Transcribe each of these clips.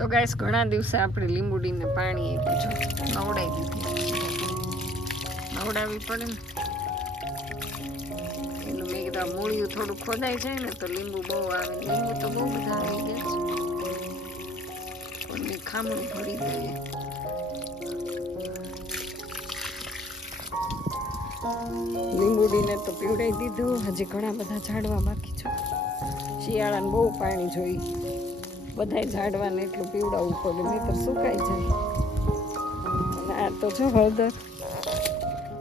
તો ગાઈસ ઘણા દિવસે આપણે લીંબુડીને પાણી આપ્યું છે, નવડાવી દીધી. નવડાવવી પડે ને એનું મેં કીધું મૂળિયું થોડું ખોદાઈ જાય ને તો લીંબુ બહુ આવે. લીંબુ તો બહુ બધા આવી ગયા છે પણ મેં ખામણું ભરી દઈએ. લીંબુડીને તો પીવડાવી દીધું. હજી ઘણા બધા ઝાડવા બાકી છે. શિયાળાને બહુ પાણી જોઈએ, બધા ઝાડવાને એટલું પીવડાવવું પડે નહીં તો સુકાઈ જાય. અને આ તો જો હળદર,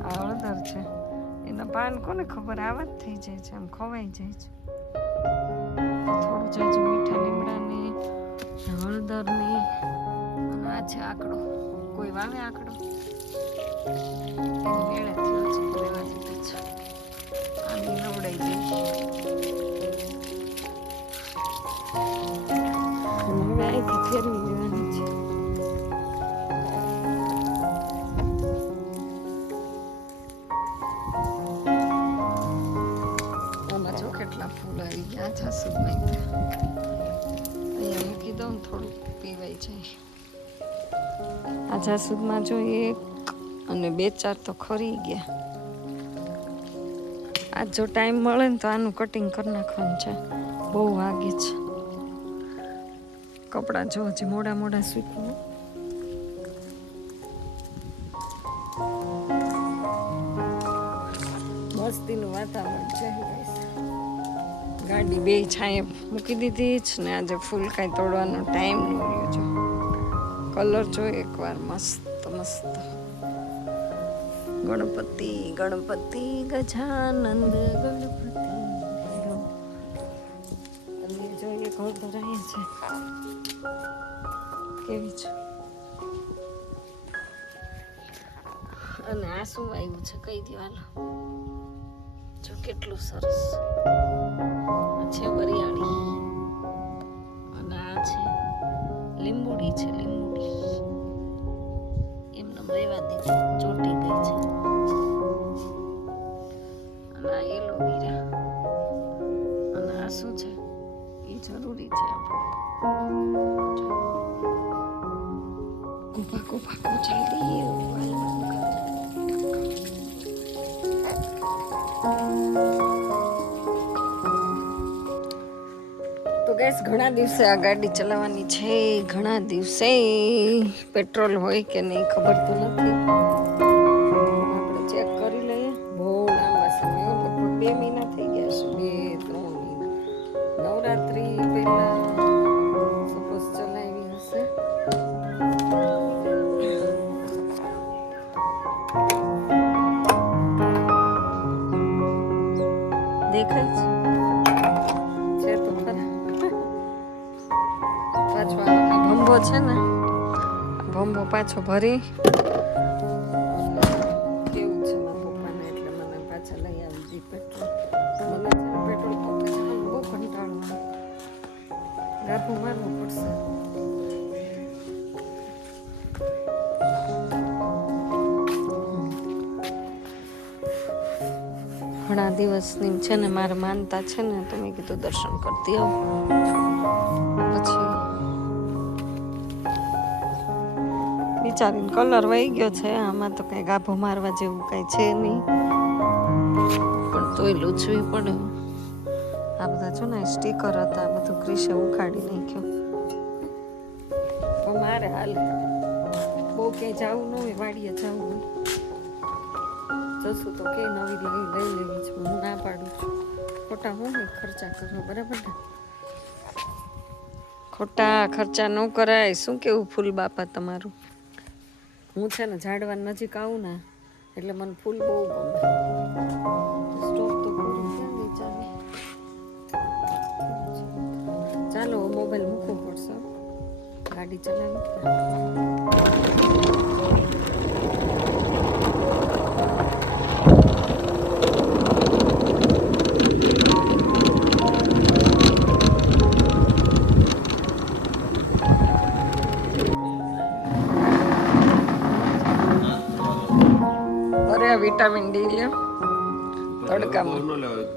આ હળદર છે, એના પાન કોને ખબર આવા જ થઈ જાય છે, આમ ખવાઈ જાય છે. થોડું જાજુ મીઠા લીમડાને, હળદરને, અને આ છે આકડો. કોઈ વાવે આકડો? મેળે થયો છે, લેવા દીધું છે. આ બી નવડાઈ જાય. હવે અહીંથી ફેરવી દેવાની છે. આમાં જો કેટલા ફૂલ આવી ગયા. જાસૂદમાં અહીંયા મૂકી દઉં ને થોડુંક પીવાઈ જાય. આ જાસૂદમાં જો એક અને બે ચાર તો ખરી ગયા. આજ જો ટાઈમ મળે ને તો આનું કટિંગ કરી નાખવાનું છે. બહુ વાગે છે. કપડાં જો હજી મોડા મોડા સૂકવું. મસ્તીનું વાતાવરણ છે. ગાડી બે છાંયે મૂકી દીધી જ ને આજે ફૂલ કાંઈ તોડવાનો ટાઈમ ન રહ્યો છે. કલર જો એકવાર મસ્ત મસ્ત. ગણપતિ ગણપતિ ગજાનંદ ગણપતિ. અને જો એક હળદર અહીંયા છે, કેવી છે. અને આ શું આવ્યું છે કહી દેવાનું. જો કેટલું સરસ છે. વરિયાળી. અને આ છે લીંબુડી છે. લીંબુડી એમને રહેવા દીધી, ચોટી ગઈ છે. અને આ એલોવેરા. અને આ શું છે એ જરૂરી છે આપણે. કુપા કોચાઈ દઈએ. તો ગેસ ઘણા દિવસે આ ગાડી ચલાવવાની છે. ઘણા દિવસે પેટ્રોલ હોય કે નહીં ખબર તો નથી. આપણે ચેક કરી લઈએ. બહુ લાંબા સમય, લગભગ 2 મહિના થઈ ગયા છે, 2-3 મહિના. નવરાત્રી પહેલા સપોઝ ચલાવી હશે. દેખાય છે તો ખરા. પાછો આ ભંભો છે ને, ભંભો પાછો ભરી કેવું છે મારા પપ્પાને, એટલે મને પાછા લઈ આવી દી પેટ્રોલ. મને છે ને પેટ્રોલ પંપે જવાનું બહુ કંટાળો આવે. ગાભું મારવું પડશે. ઘણા દિવસની છે ને મારે માનતા છે ને, તો મેં કીધું દર્શન કરતી આવું. પછી વિચારીને કલર વહી ગયો છે. આમાં તો કંઈ ગાભો મારવા જેવું કંઈ છે નહીં, પણ તોય લૂછવી પડે. આ બધા જો ને સ્ટીકર હતા, બધું ક્રિશે ઉખાડી નાખ્યું. તો મારે હાલે બહુ ક્યાંય જવું ન હોય, વાડીએ જવું હોય જશું તો કે નવી લઈ લેવી છે. હું ના પાડું છું. ખોટા હું નહીં ખર્ચા કરો, બરાબર ને? ખોટા ખર્ચા ન કરાય. શું કેવું ફૂલ બાપા તમારું? હું છે ને ઝાડવા નજીક આવું ને એટલે મને ફૂલ બહુ ગમે. સ્ટોપ તો પૂરું ક્યાં ગઈ ચાલે. ચાલો મોબાઈલ મૂકવો પડશે, ગાડી ચલાવી. વિટામિન ડી લ્યો તડકામાં.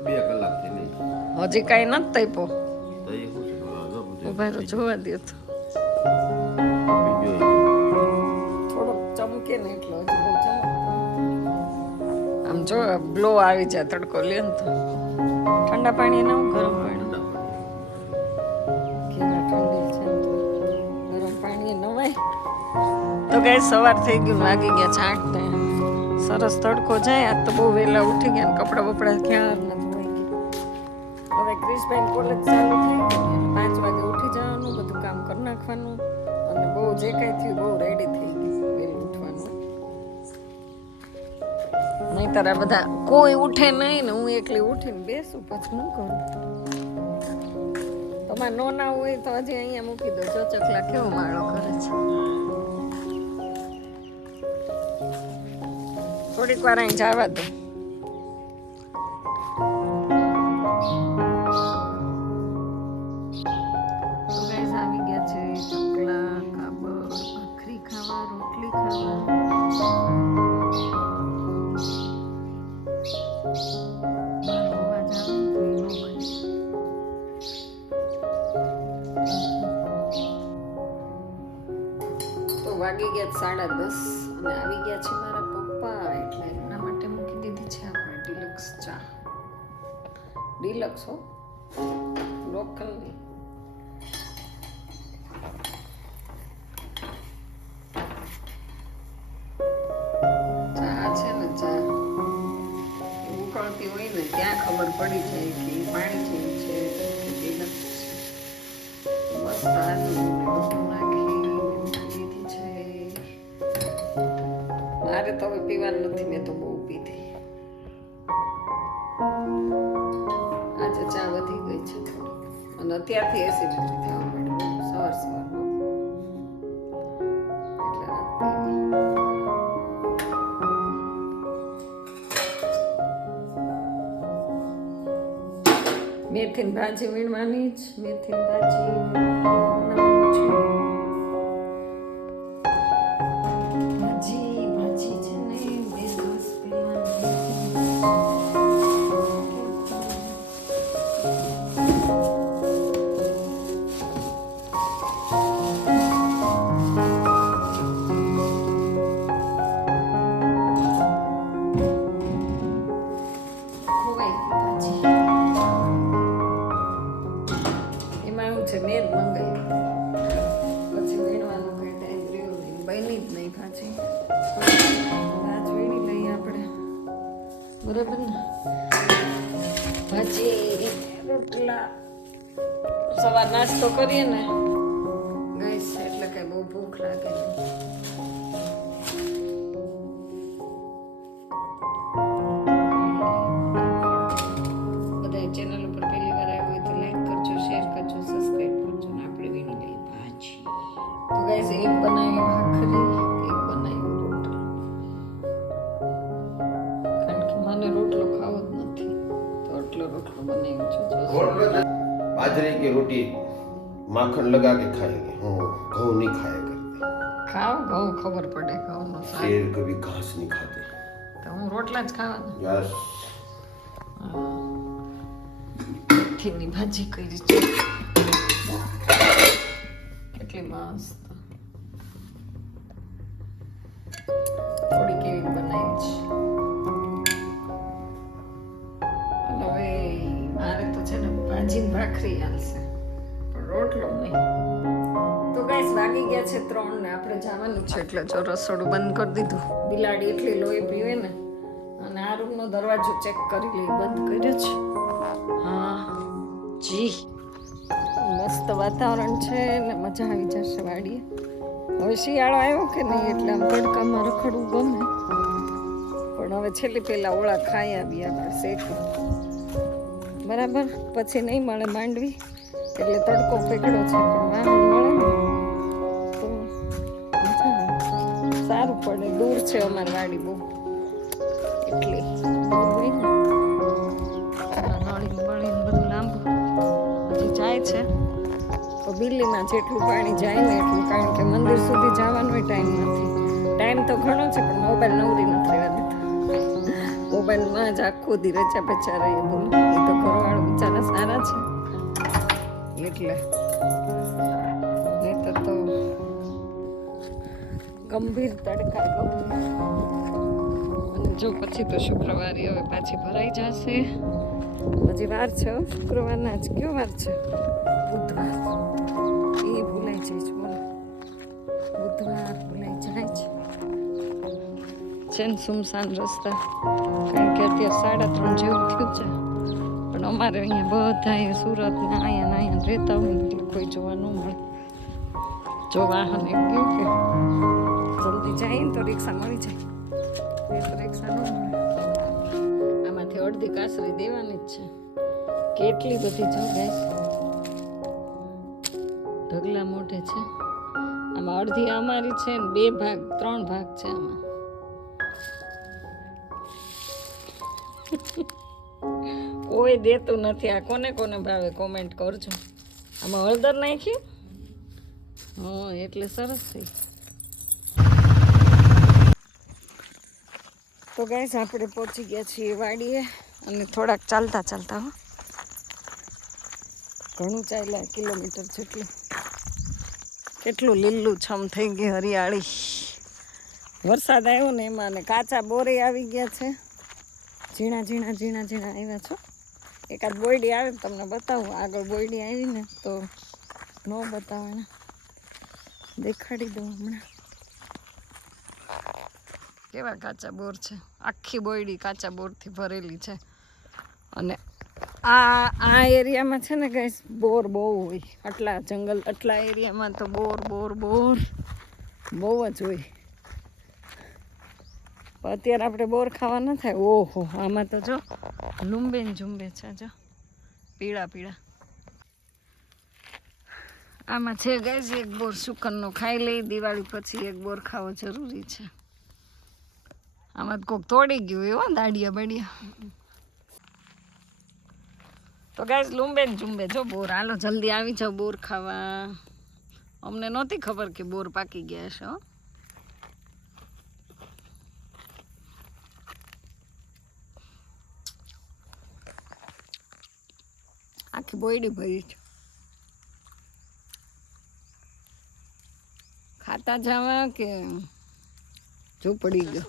2 કલાક હજી કાંઈ નથી તાપ્યો. ઉભા તો જોવા દો તો. ગ્લો આવી જાય તડકો લે ને તો ઠંડા પાણી ના ગરમ પાણી કેવા ઠંડી છે ને તો ગરમ પાણી નવાય તો ગાય સવાર થઈ ગયું વાગી ગયા 8 ને સરસ તડકો જાય આજ તો બહુ વહેલા ઉઠી ગયા ને કપડાં બપડા ક્યાં ન ધોઈ ગયા હવે ક્રિશભાઈ કોલેજ ચાલુ થઈ ગઈ 5 વાગે ઉઠી જવાનું બધું કામ કરી નાખવાનું અને બહુ જે કાંઈ થયું બહુ રેડી થઈ ગઈ વહેલું ઉઠવાનું નહીં તારા બધા કોઈ ઉઠે નહીં ને હું એકલી ઉઠીને બેસું પછી હું કરું તમારે નો ના હોય તો હજી અહીંયા મૂકી દો જો ચકલા કેવો માળો કરે છે થોડીક વાર અહીં જવા દો આવી ગયા છે ચકલા કાબર ભાખરી ખાવા રોટલી ખાવા વાગી ગયા 10:30 અને આવી ગયા છે મારા પપ્પા એટલે એમના માટે મૂકી દીધી છે આપણે ડિલક્સ ચા ડિલક્સ હો લોકલ નહીં ચા છે ને ચા ઉકળતી હોય ને ત્યાં ખબર પડી જાય કે પાણી જેવું છે કે ડિલક્સ છે મસ્ત આદુ બધું મારે તો હવે પીવાનું નથી મેં તો બહુ પીધી આજે ચા વધી ગઈ છે થોડી અને અત્યારથી એસિડિટી થવા માંડી સવાર સવારમાં એટલે મેથીની ભાજી વીણવાની જ મેથીની ભાજી બનાવવાનું છે મેં મંગાવી પછી વીણવાનો કઈ ટાઈમ રહ્યો નહીં બની જ નહીં ભાજી આજ વીણી લઈએ આપણે બરાબર ને ભાજી રોટલા સવાર નાસ્તો કરીએ ને ગઈશ એટલે કઈ બહુ ભૂખ લાગે બધા ચેનલ ઉપર પહેલી વાર આવ્યું હોય તો લાઈક કરજો શેર કરજો સબસ્ક્રાઇબ કરજો ને આપણે વીણી લઈએ ભાજી તો ગાઈસ એક બનાવી ભાખરી એક બનાવી રોટલો કારણ કે મને રોટલો ખાવો જ નથી તો એટલો રોટલો બનાવ્યો છે बाजरे की रोटी माखन लगा के खाएंगे हाँ घऊ नहीं खाया करते खाओ घऊ खबर पड़े घऊ नो शेर कभी घास नहीं खाते तो હું રોટલા જ ખાવાના यस મેથીની ભાજી કરી છે કેટલી મસ્ત થોડી કેવી બનાવી છે હવે મારે તો છે ને ભાજી ભાખરી હાલશે પણ રોટલો નહીં તો ગાઈસ વાગી ગયા છે 3 ને આપણે જવાનું છે એટલે જો રસોડું બંધ કરી દીધું બિલાડી એટલી લોહી પીવે ને અને આ રૂમનો દરવાજો ચેક કરી લઈ બંધ કર્યો છે હા જી મસ્ત વાતાવરણ છે ને મજા આવી જશે વાડીએ હવે શિયાળો આવ્યો કે નહીં એટલે આમ તડકામાં રખડવું ગમે પણ હવે છેલ્લી પહેલા ઓળા ખાઈ આવી આપણે શેકું બરાબર પછી નહીં મળે માંડવી એટલે તડકો પેકડો છે પણ વાહન મળે ને તો સારું પડે દૂર છે અમારી વાડી બહુ એટલે દૂર હોય ને નળી બળીને બધું લાંબુ હજી જાય છે તો બિલ્લીમાં જેટલું પાણી જાય ને એટલું કારણ કે મંદિર સુધી જવાનો ટાઈમ નથી ટાઈમ તો ઘણો છે પણ મોબાઈલ નવરી નથી રહેવા દેતા મોબાઈલમાં જ આખો દી રચા પચા રહીએ બોલો એ તો ઘરવાળો બિચારા સારા છે એટલે નહીતર તો ગંભીર તડકા ગમે અને જો પછી તો શુક્રવારે હવે પાછી ભરાઈ જશે. હજી વાર છે હો, શુક્રવારના જ કયો વાર છે? બુધવાર. એ ભૂલાઈ જાય છે, બોલો બુધવાર ભૂલાઈ જાય છે ને સુમસાન રસ્તા, કારણ કે અત્યારે 3:30 જેવું થયું છે. પણ અમારે અહીંયા બધા અહીંયા સુરતના અહીંયા રહેતા હોય ને એટલે કોઈ જોવા ન મળે. જો વાહન એમ ગયું કે જલ્દી જાય ને તો રિક્ષા મળી જાય, એ તો રિક્ષા ન મળે. આમાંથી અડધી કાસરી દેવાની જ છે. કેટલી બધી જો ગેસ ઢગલા મોઢે છે. આમાં અડધી અમારી છે ને 2 ભાગ 3 ભાગ છે આમાં. કોઈ દેતું નથી. આ કોને કોને ભાવે કોમેન્ટ કરજો. આમાં હળદર નાખ્યું, હા એટલે સરસ થઈ. તો ગાઈસ આપણે પહોંચી ગયા છીએ વાડીએ અને થોડાક ચાલતા હો, ઘણું ચાલ્યા, કિલોમીટર જેટલું. કેટલું લીલું છમ થઈ ગઈ, હરિયાળી. વરસાદ આવ્યો ને એમાં, ને કાચા બોરે આવી ગયા છે. ઝીણા આવ્યા છો. એકાદ બોયડી આવે તમને બતાવું. આગળ બોયડી આવી ને તો ન બતાવવાના, દેખાડી દઉં હમણાં. કેવા કાચા બોર છે, આખી બોયડી કાચા બોરથી ભરેલી છે. અને આ એરિયામાં છે ને ગાઈસ બોર બહુ હોય. આટલા જંગલ, આટલા એરિયામાં તો બોર બહુ જ હોય. અત્યારે આપણે બોર ખાવા ન થાય. ઓહો, આમાં તો જો લુંબે ને ઝુંબે છે, જો પીળા. આમાં છે ગાઈસ એક બોર સુકનનો ખાઈ લઈ. દિવાળી પછી એક બોર ખાવો જરૂરી છે. આમાં કોક તોડી ગયું એવો દાડિયા બડિયા. તો ગાઈસ લુંબે ને ઝુંબે જો બોર. હાલો જલ્દી આવી જાઓ બોર ખાવા. અમને નહોતી ખબર કે બોર પાકી ગયા છે. આખી બોયડી ભરી છે. ખાતા જવા કે ઝૂંપડી ગયો?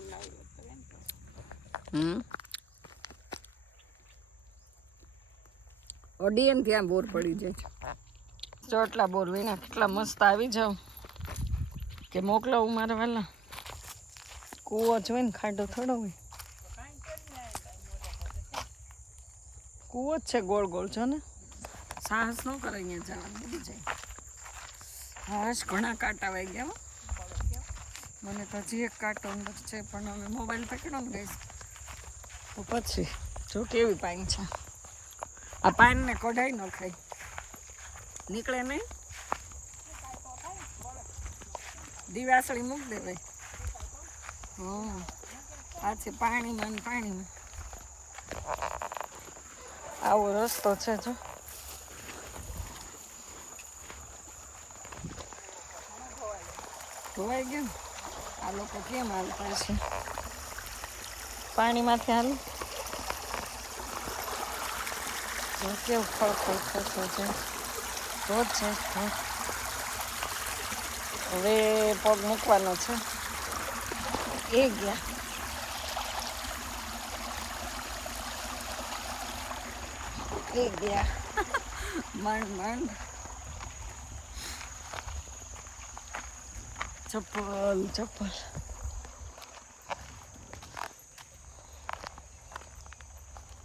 ઓડિયન ત્યાં બોર પડી જાય છે. જો એટલા બોર વિના કેટલા મસ્ત આવી જાવ કે મોકલાવું મારા વાલા. કૂવો જ હોય ને, ખાડો થોડો હોય. કૂવો જ છે ગોળ છો ને. સાહસ ન કરે અહીંયા જવાનું, બધી જાય. હાશ, ઘણા કાંટા વાઈ ગયા. મને તો હજી એક કાંટો અંદર છે, પણ હવે મોબાઈલ પકડો ને ગઈશ તો પછી જો કેવી પાઇન છે. આ પાનને કઢાઈ ન ખાય, નીકળે નહીં. દિવાસળી મૂક દે ભાઈ. હા, આ છે પાણીમાં. આવો રસ્તો છે જો. ધોવાઈ ગયો. આ લોકો કેમ હાલતા છે પાણીમાંથી? હાલ કેવું ખળખળ છે. ધોધ છે. હવે પગ મૂકવાનો છે. એ ગયા. માંડ ચપ્પલ.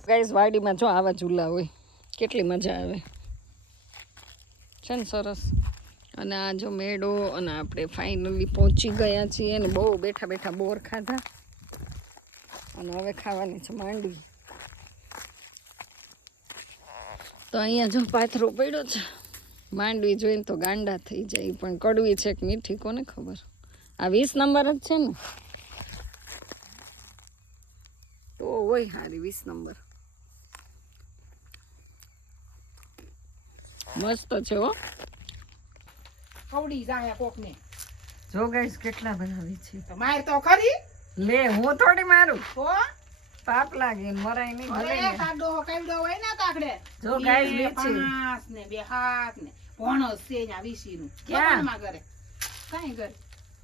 ગાઈસ વાડીમાં જો આવા ઝૂલા હોય, કેટલી મજા આવે છે ને, સરસ. અને આ જો મેળો, અને આપણે ફાઇનલી પહોંચી ગયા છીએ. અને બહુ બેઠા બોર ખાધા, અને હવે ખાવાની છે માંડવી. તો અહીંયા જો પાથરો પડ્યો છે. માંડવી જોઈને તો ગાંડા થઈ જાય, પણ કડવી છે કે મીઠી કોને ખબર. આ 20 નંબર જ છે ને, તો હોય હારી 20 નંબર. મસ્ત છે હો. કવડી જાય કોકને. જો ગાઈસ કેટલા બનાવી છે. તો માર તો ખરી. લે, હું થોડી મારું, તો પાપ લાગે, મરાય નહીં. ભલે અરે કાડો કઈડો હોય ને તાકડે. જો ગાઈસ વેચી 5 ને 2 હાથ ને ભણો છે ન્યા 20 નું. ક્યાં માં કરે? કાઈ કરે?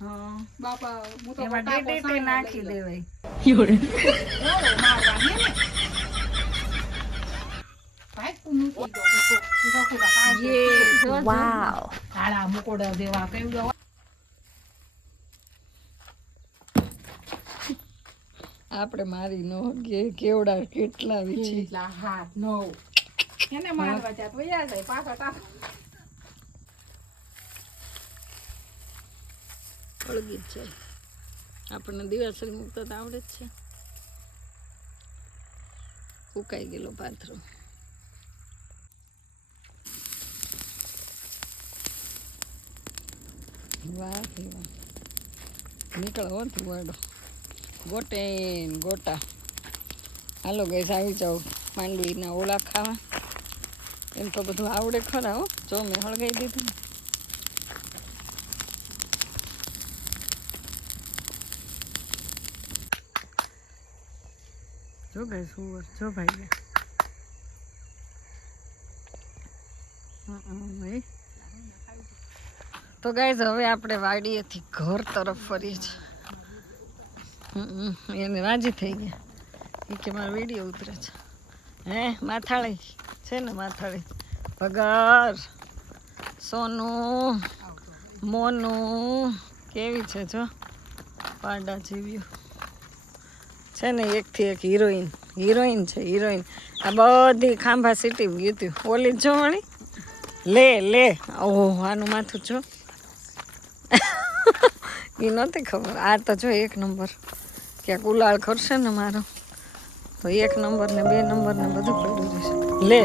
હા બાપા હું તો એમાં ટાંકો DDT સાંજે નાખી લઈ લઉં. દેવાય ઓળો મારવાની હે ને. ભાઈ તું મૂકી દો પછી. તું તો ખુદા કાઢી દે. વાવ હાલા મુકોડા દેવા કેવડો હોય. આપણે મારી નો કેવડા કેટલા વીછી એટલા હાથ નો એને મારવા જા તો યાદ જાય પાછા તા અળગી જ છે આપણને દિવાસળી મૂકતા તો આવડે જ છે ઉકાઈ ગયેલો પાથરો વાહ ભાઈ વાહ નીકળો હો ધુવાડો ગોટે ને ગોટા હાલો ગઈસ આવી જાઓ માંડવીના ઓળા ખાવા એમ તો બધું આવડે ખરા હો જો મેં હળગાઈ દીધું ને જો ગાય સુવર જો ભાઈ તો ગાઈઝ હવે આપણે વાડીએથી ઘર તરફ ફરીએ છીએ એને રાજી થઈ ગયા એ કે મારો વિડીયો ઉતરે છે હે માથાળી છે ને માથાળી પગાર સોનું મોનું કેવી છે જો પાડા જેવ્યું છે ને એકથી એક હિરોઈન છે હિરોઈન આ બધી ખાંભા સીટી ગયું હતું ઓલી જો વળી લે ઓહ આનું માથું જો એ નહોતી ખબર આ તો જો 1 નંબર ક્યાંક ઉલાળ કરશે ને મારો તો 1 નંબર ને 2 નંબર ને બધું પડ્યું રહેશે લે